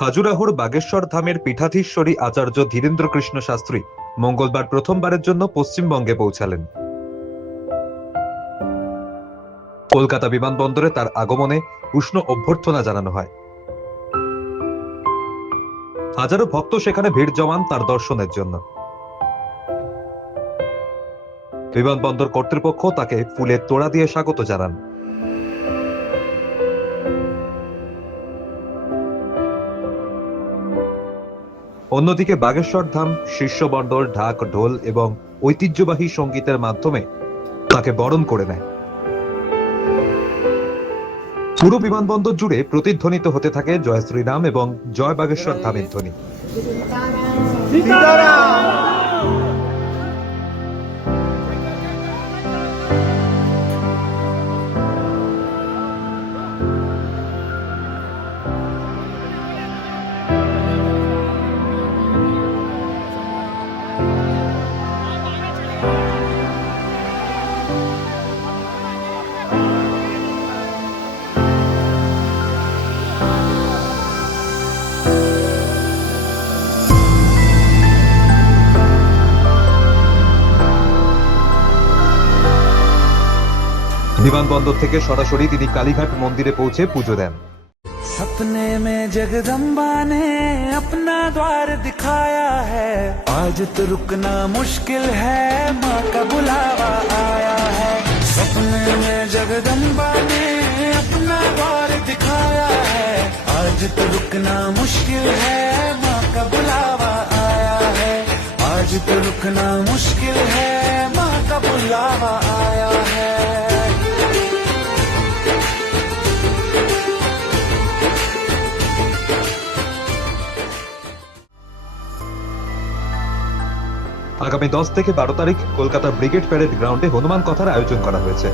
খাজুরাহোর বাগেশ্বর ধামের পীঠাধীশ্বরী আচার্য ধীরেন্দ্র কৃষ্ণ শাস্ত্রী মঙ্গলবার প্রথমবারের জন্য পশ্চিমবঙ্গে পৌঁছালেন। কলকাতা বিমানবন্দরে তার আগমনে উষ্ণ অভ্যর্থনা জানানো হয়। হাজারো ভক্ত সেখানে ভিড় জমান তার দর্শনের জন্য। বিমানবন্দর কর্তৃপক্ষ তাকে ফুলের তোড়া দিয়ে স্বাগত জানান। অন্যদিকে বাগেশ্বর ধাম শীর্ষবন্দর ঢাক, ঢোল এবং ঐতিহ্যবাহী সঙ্গীতের মাধ্যমে তাকে বরণ করে নেয়। পুরো বিমানবন্দর জুড়ে প্রতিধ্বনিত হতে থাকে জয় শ্রীরাম এবং জয় বাগেশ্বর ধামের ধ্বনি। বিমানবন্দর থেকে সরাসরি তিনি কালীঘাট মন্দিরে পৌঁছে পুজো দেন। सपने में जगदम्बा ने अपना द्वार दिखाया है, आज तो रुकना मुश्किल है, माँ का बुलावा आया है। सपने में जगदम्बा ने अपना द्वार दिखाया है, आज तो रुकना मुश्किल है, माँ का बुलावा आया है। आज तो रुकना मुश्किल है, माँ का बुलावा आया है। আগামী 10 থেকে 12 তারিখ কলকাতার ব্রিগেড প্যারেড গ্রাউন্ডে হনুমান কথার আয়োজন করা হয়েছে।